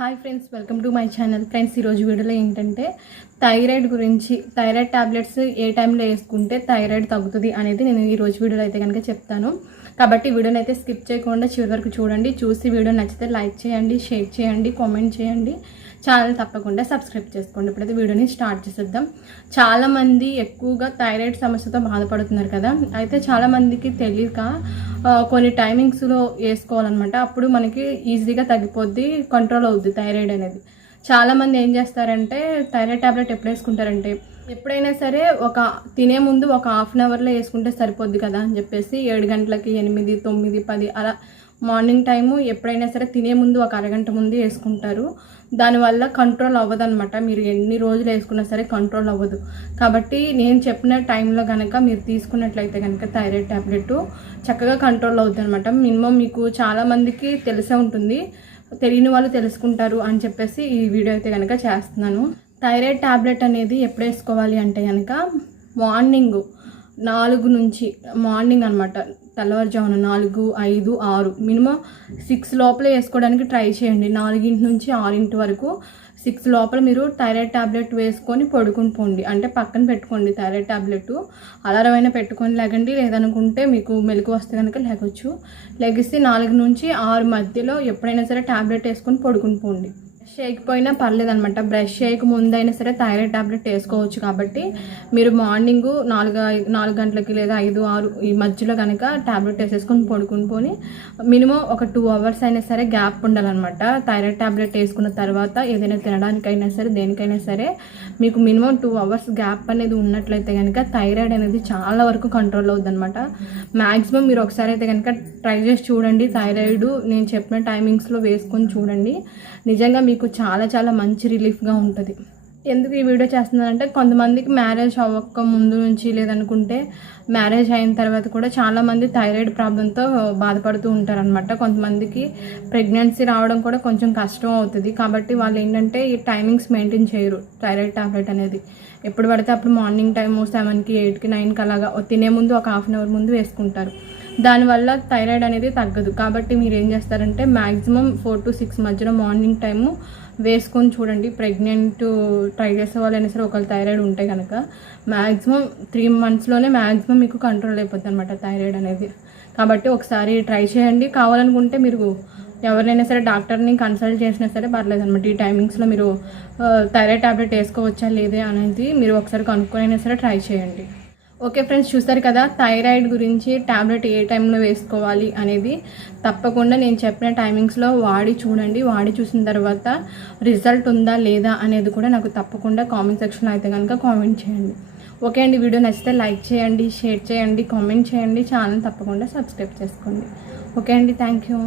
Hi friends, welcome to my channel. Friends, ఈరోజు వీడియోలో ఏంటంటే థైరాయిడ్ గురించి, థైరాయిడ్ టాబ్లెట్స్ ఏ టైంలో వేసుకుంటే థైరాయిడ్ తగ్గుతుంది అనేది నేను ఈరోజు వీడియోలో అయితే కనుక చెప్తాను. కాబట్టి వీడియోని అయితే స్కిప్ చేయకుండా చివరి వరకు చూడండి. చూసి వీడియో నచ్చితే లైక్ చేయండి, షేర్ చేయండి, కామెంట్ చేయండి. ఛానల్ తప్పకుండా సబ్స్క్రైబ్ చేసుకోండి. ఇప్పుడైతే వీడియోని స్టార్ట్ చేసేద్దాం. చాలామంది ఎక్కువగా థైరాయిడ్ సమస్యతో బాధపడుతున్నారు కదా. అయితే చాలామందికి తెలియక కొన్ని టైమింగ్స్లో వేసుకోవాలన్నమాట. అప్పుడు మనకి ఈజీగా తగ్గిపోద్ది, కంట్రోల్ అవుద్ది థైరాయిడ్ అనేది. చాలామంది ఏం చేస్తారంటే థైరాయిడ్ టాబ్లెట్ ఎప్పుడు వేసుకుంటారంటే ఎప్పుడైనా సరే తినే ముందు ఒక హాఫ్ అన్ అవర్లో వేసుకుంటే సరిపోద్ది కదా అని చెప్పేసి 7 గంటలకి, 8, 9, 10 అలా మార్నింగ్ టైము ఎప్పుడైనా సరే తినే ముందు ఒక అరగంట ముందు వేసుకుంటారు. దానివల్ల కంట్రోల్ అవ్వదన్నమాట. మీరు ఎన్ని రోజులు వేసుకున్నా సరే కంట్రోల్ అవ్వదు. కాబట్టి నేను చెప్పిన టైంలో కనుక మీరు తీసుకున్నట్లయితే కనుక థైరాయిడ్ ట్యాబ్లెట్ చక్కగా కంట్రోల్ అవుతుంది అనమాట. మినిమం మీకు చాలామందికి తెలిసే ఉంటుంది, తెలియని వాళ్ళు తెలుసుకుంటారు అని చెప్పేసి ఈ వీడియో అయితే కనుక చేస్తున్నాను. థైరాయిడ్ ట్యాబ్లెట్ అనేది ఎప్పుడు వేసుకోవాలి అంటే కనుక మార్నింగ్ 4 నుంచి మార్నింగ్ అనమాట, తెల్లవారుజామున 4, 5, 6 మినిమం 6 లోపల వేసుకోవడానికి ట్రై చేయండి. 4 నుంచి 6 వరకు 6 లోపల మీరు థైరాయిడ్ ట్యాబ్లెట్ వేసుకొని పడుకుని పోండి. అంటే పక్కన పెట్టుకోండి థైరాయిడ్ ట్యాబ్లెట్, అలారం అయినా పెట్టుకొని లేకండి. లేదనుకుంటే మీకు మెలకు వస్తే కనుక లేకొచ్చు. లెగిసి 4 నుంచి 6 మధ్యలో ఎప్పుడైనా సరే ట్యాబ్లెట్ వేసుకొని పడుకుని పోండి. బ్రష్ చేయకపోయినా పర్లేదు అనమాట. బ్రష్ చేయక ముందైనా సరే థైరాయిడ్ టాబ్లెట్ వేసుకోవచ్చు. కాబట్టి మీరు మార్నింగ్ 4 గంటలకి లేదా 5, 6 ఈ మధ్యలో కనుక టాబ్లెట్ వేసేసుకొని పడుకుని పోని మినిమం ఒక 2 అవర్స్ అయినా సరే గ్యాప్ ఉండాలన్నమాట. థైరాయిడ్ టాబ్లెట్ వేసుకున్న తర్వాత ఏదైనా తినడానికైనా సరే దేనికైనా సరే మీకు మినిమం 2 అవర్స్ గ్యాప్ అనేది ఉన్నట్లయితే కనుక థైరాయిడ్ అనేది చాలా వరకు కంట్రోల్ అవుతుంది అనమాట. మ్యాక్సిమం మీరు ఒకసారి అయితే కనుక ట్రై చేసి చూడండి. థైరాయిడ్ నేను చెప్పిన టైమింగ్స్లో వేసుకొని చూడండి. నిజంగా మీకు చాలా చాలా మంచి రిలీఫ్గా ఉంటుంది. ఎందుకు ఈ వీడియో చేస్తున్నానంటే కొంతమందికి మ్యారేజ్ అవ్వక ముందు నుంచి, లేదనుకుంటే మ్యారేజ్ అయిన తర్వాత కూడా చాలామంది థైరాయిడ్ ప్రాబ్లంతో బాధపడుతూ ఉంటారనమాట. కొంతమందికి ప్రెగ్నెన్సీ రావడం కూడా కొంచెం కష్టం అవుతుంది. కాబట్టి వాళ్ళు ఏంటంటే ఈ టైమింగ్స్ మెయింటైన్ చేయరు. థైరాయిడ్ టాబ్లెట్ అనేది ఎప్పుడు పడితే అప్పుడు మార్నింగ్ టైము 7కి, 8కి, 9కి అలాగా తినే ముందు ఒక హాఫ్ అన్ అవర్ ముందు వేసుకుంటారు. దానివల్ల థైరాయిడ్ అనేది తగ్గదు. కాబట్టి మీరు ఏం చేస్తారంటే మ్యాక్సిమం 4 to 6 మధ్యలో మార్నింగ్ టైము వేసుకొని చూడండి. ప్రెగ్నెంట్ ట్రై చేసే వాళ్ళైనా సరే ఒకవేళ థైరాయిడ్ ఉంటే కనుక మ్యాక్సిమం 3 monthsలోనే మ్యాక్సిమం మీకు కంట్రోల్ అయిపోతుంది అనమాట థైరాయిడ్ అనేది. కాబట్టి ఒకసారి ట్రై చేయండి. కావాలనుకుంటే మీరు ఎవరినైనా సరే డాక్టర్ని కన్సల్ట్ చేసినా సరే పర్లేదు అనమాట. ఈ టైమింగ్స్లో మీరు థైరాయిడ్ టాబ్లెట్ వేసుకోవచ్చా లేదే అనేది మీరు ఒకసారి కనుక్కొనైనా సరే ట్రై చేయండి. ఓకే ఫ్రెండ్స్, చూస్తారు కదా థైరాయిడ్ గురించి ట్యాబ్లెట్ ఏ టైంలో వేసుకోవాలి అనేది. తప్పకుండా నేను చెప్పిన టైమింగ్స్లో వాడి చూడండి. వాడి చూసిన తర్వాత రిజల్ట్ ఉందా లేదా అనేది కూడా నాకు తప్పకుండా కామెంట్ సెక్షన్లో అయితే కనుక కామెంట్ చేయండి. ఓకే అండి, వీడియో నచ్చితే లైక్ చేయండి, షేర్ చేయండి, కామెంట్ చేయండి. ఛానల్ తప్పకుండా సబ్స్క్రైబ్ చేసుకోండి. ఓకే అండి, థ్యాంక్ యూ.